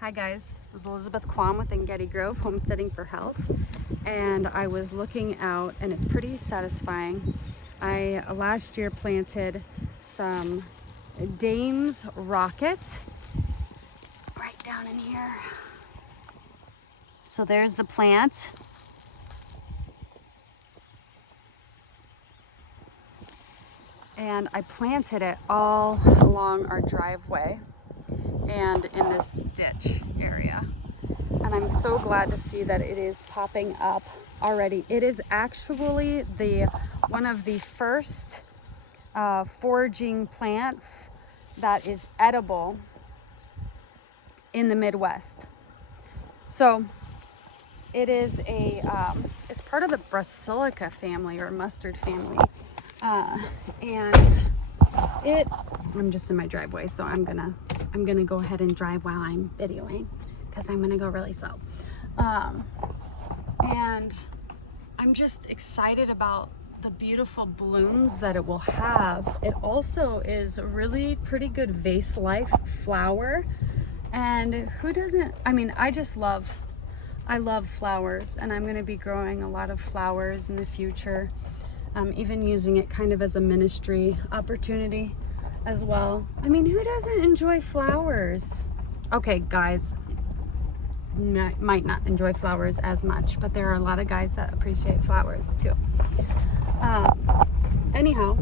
Hi guys, this is Elizabeth Quam with Getty Grove, Homesteading for Health, and I was looking out and it's pretty satisfying. I last year planted some Dame's rockets right down in here. So there's the plant. And I planted it all along our driveway and in this ditch area. And I'm so glad to see that it is popping up already. It is actually one of the first foraging plants that is edible in the Midwest. So it is it's part of the Brassica family or mustard family. And I'm just in my driveway, so I'm gonna go ahead and drive while I'm videoing because I'm gonna go really slow. And I'm just excited about the beautiful blooms that it will have. It also is a really pretty good vase life flower. And who doesn't, I mean, I love flowers, and I'm gonna be growing a lot of flowers in the future. Even using it kind of as a ministry opportunity as well. I mean, who doesn't enjoy flowers? Okay, guys might not enjoy flowers as much, but there are a lot of guys that appreciate flowers too. Anyhow,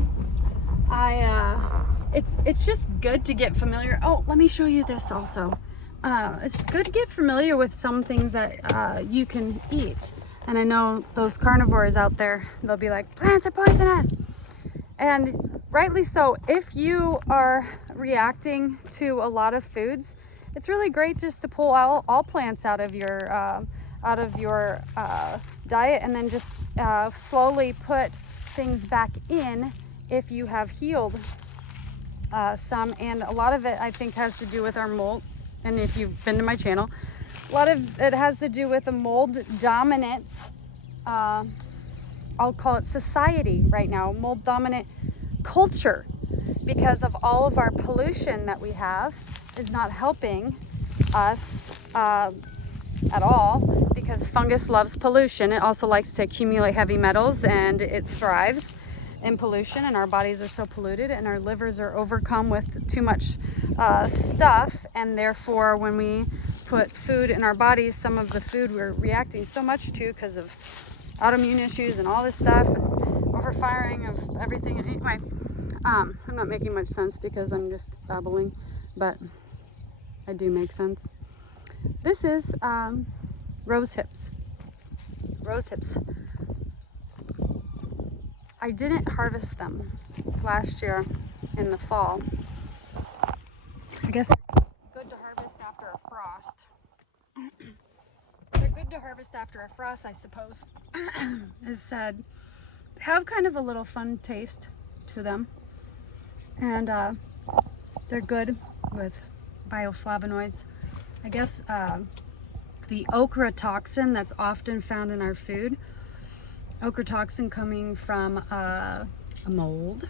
it's just good to get familiar. Oh, let me show you this also. It's good to get familiar with some things that you can eat. And I know those carnivores out there, they'll be like, plants are poisonous. And rightly so. If you are reacting to a lot of foods, it's really great just to pull all plants out of your diet, and then just slowly put things back in if you have healed some. And a lot of it, I think, has to do with our mold. And if you've been to my channel, a lot of it has to do with a mold dominant, I'll call it society right now, mold dominant culture, because of all of our pollution that we have is not helping us at all, because fungus loves pollution. It also likes to accumulate heavy metals, and it thrives in pollution, and our bodies are so polluted and our livers are overcome with too much stuff, and therefore when we put food in our bodies, some of the food we're reacting so much to because of autoimmune issues and all this stuff and overfiring of everything. And anyway, I'm not making much sense because I'm just babbling, but I do make sense. This is rose hips. Rose hips. I didn't harvest them last year in the fall. I guess they're good to harvest after a frost. They're good to harvest after a frost, I suppose. Is said. They have kind of a little fun taste to them. And they're good with bioflavonoids. I guess the okra toxin that's often found in our food, okra toxin coming from a mold.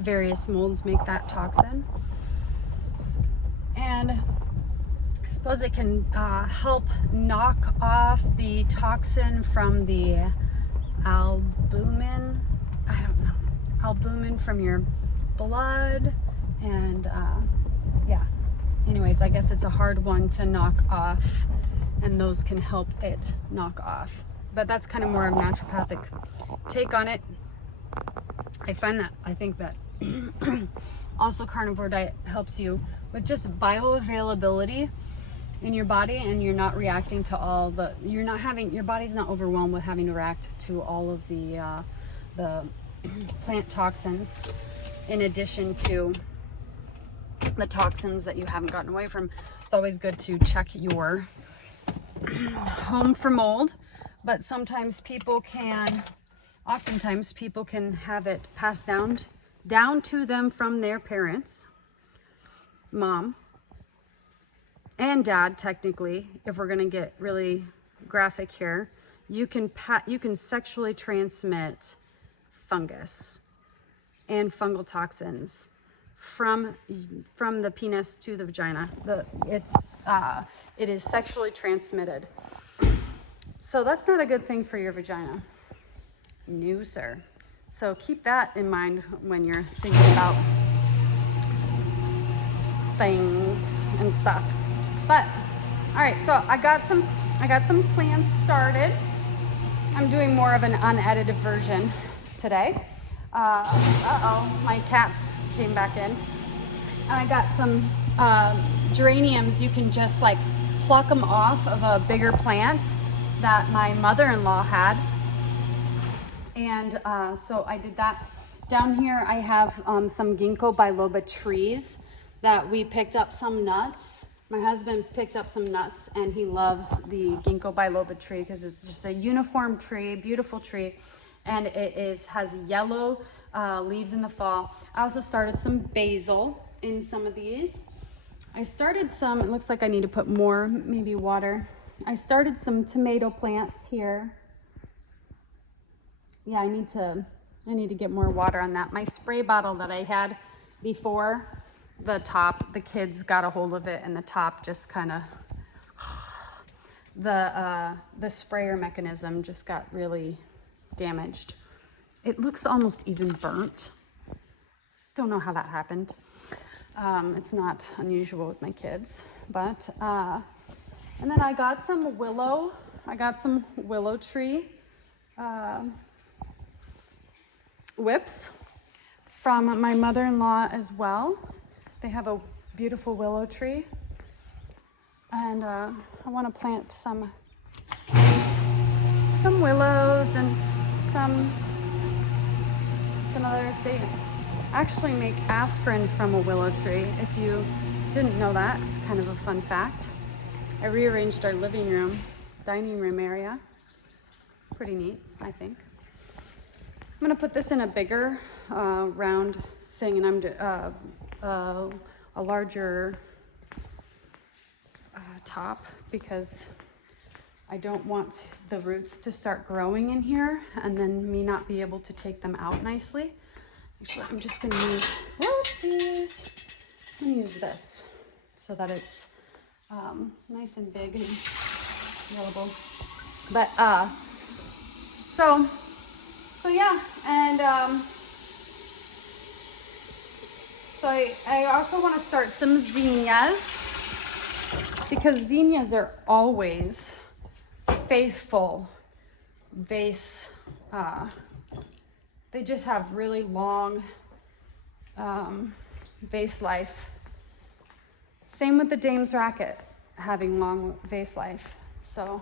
Various molds make that toxin. And I suppose it can help knock off the toxin from the albumin. I don't know. Albumin from your blood. And yeah. Anyways, I guess it's a hard one to knock off, and those can help it knock off. But that's kind of more of a naturopathic take on it. I think that also carnivore diet helps you with just bioavailability in your body, and you're not reacting to all your body's not overwhelmed with having to react to all of the plant toxins, in addition to the toxins that you haven't gotten away from. It's always good to check your home for mold, but oftentimes people can have it passed down to them from their parents, mom and dad. Technically, if we're going to get really graphic here, you can sexually transmit fungus and fungal toxins from the penis to the vagina. It is sexually transmitted. So that's not a good thing for your vagina. No, sir. So keep that in mind when you're thinking about things and stuff. But all right, so I got some plants started. I'm doing more of an unedited version today. My cats came back in. And I got some geraniums. You can just like pluck them off of a bigger plant that my mother-in-law had. And so I did that. Down here I have some ginkgo biloba trees that we picked up some nuts. My husband picked up some nuts and he loves the ginkgo biloba tree because it's just a uniform tree, beautiful tree. And it has yellow leaves in the fall. I also started some basil in some of these. I started some, it looks like I need to put more, maybe water. I started some tomato plants here. Yeah, I need to get more water on that. My spray bottle that I had before, the kids got a hold of it and the top just kind of, the sprayer mechanism just got really damaged. It looks almost even burnt. Don't know how that happened. It's not unusual with my kids, but, and then I got some willow. I got some willow tree whips from my mother-in-law as well. They have a beautiful willow tree. And I want to plant some willows and some others. They actually make aspirin from a willow tree. If you didn't know that, it's kind of a fun fact. I rearranged our living room, dining room area. Pretty neat, I think. I'm gonna put this in a bigger round thing, and I'm a larger top because I don't want the roots to start growing in here and then me not be able to take them out nicely. Actually, I'm just gonna use, whoopsies, I'm gonna use this so that it's nice and big and available. But so yeah, and so I also want to start some zinnias because zinnias are always faithful vase. They just have really long vase life. Same with the Dame's Racket, having long vase life. So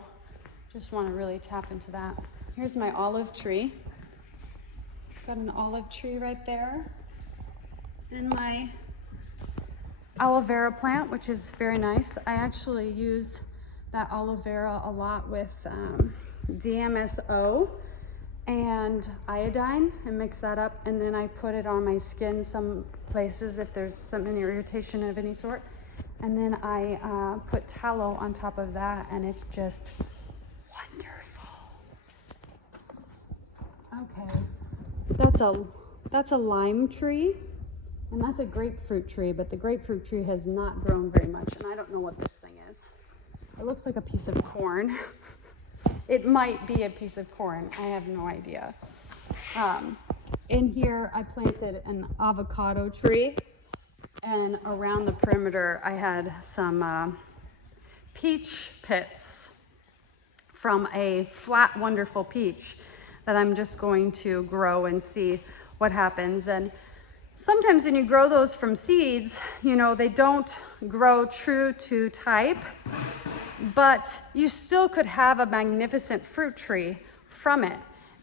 just want to really tap into that. Here's my olive tree. Got an olive tree right there. And my aloe vera plant, which is very nice. I actually use that aloe vera a lot with DMSO and iodine and mix that up, and then I put it on my skin some places if there's some irritation of any sort, and then I put tallow on top of that, and it's just wonderful. Okay, that's a lime tree, and that's a grapefruit tree, but the grapefruit tree has not grown very much, and I don't know what this thing is. It looks like a piece of corn. It might be a piece of corn. I have no idea. In here, I planted an avocado tree, and around the perimeter, I had some peach pits from a flat, wonderful peach that I'm just going to grow and see what happens. And sometimes when you grow those from seeds, you know, they don't grow true to type, but you still could have a magnificent fruit tree from it.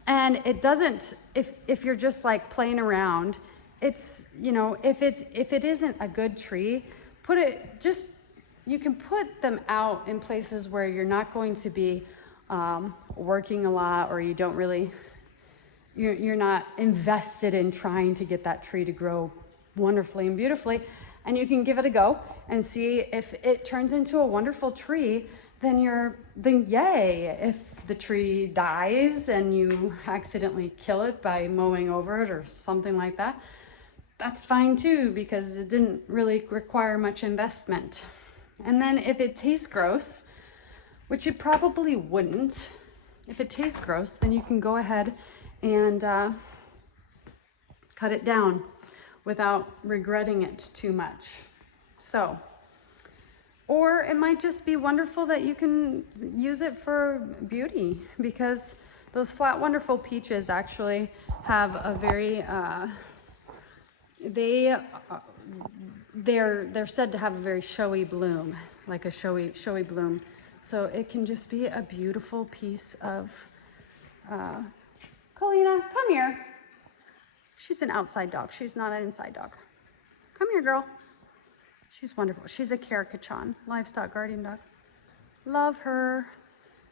And it doesn't, if you're just like playing around, it's, you know, if it isn't a good tree, you can put them out in places where you're not going to be working a lot, or you don't really, you're not invested in trying to get that tree to grow wonderfully and beautifully, and you can give it a go and see if it turns into a wonderful tree. Then yay. If the tree dies and you accidentally kill it by mowing over it or something like that, that's fine too, because it didn't really require much investment. And then if it tastes gross, which it probably wouldn't, if it tastes gross, then you can go ahead and cut it down without regretting it too much. So, or it might just be wonderful that you can use it for beauty, because those flat wonderful peaches actually have a very they're said to have a very showy bloom, like a showy bloom. So it can just be a beautiful piece of Colina, come here. She's an outside dog. She's not an inside dog. Come here, girl. She's wonderful. She's a Caracachon, livestock guardian dog. Love her.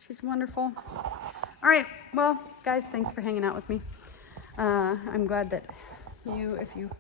She's wonderful. All right, well, guys, thanks for hanging out with me. I'm glad that if you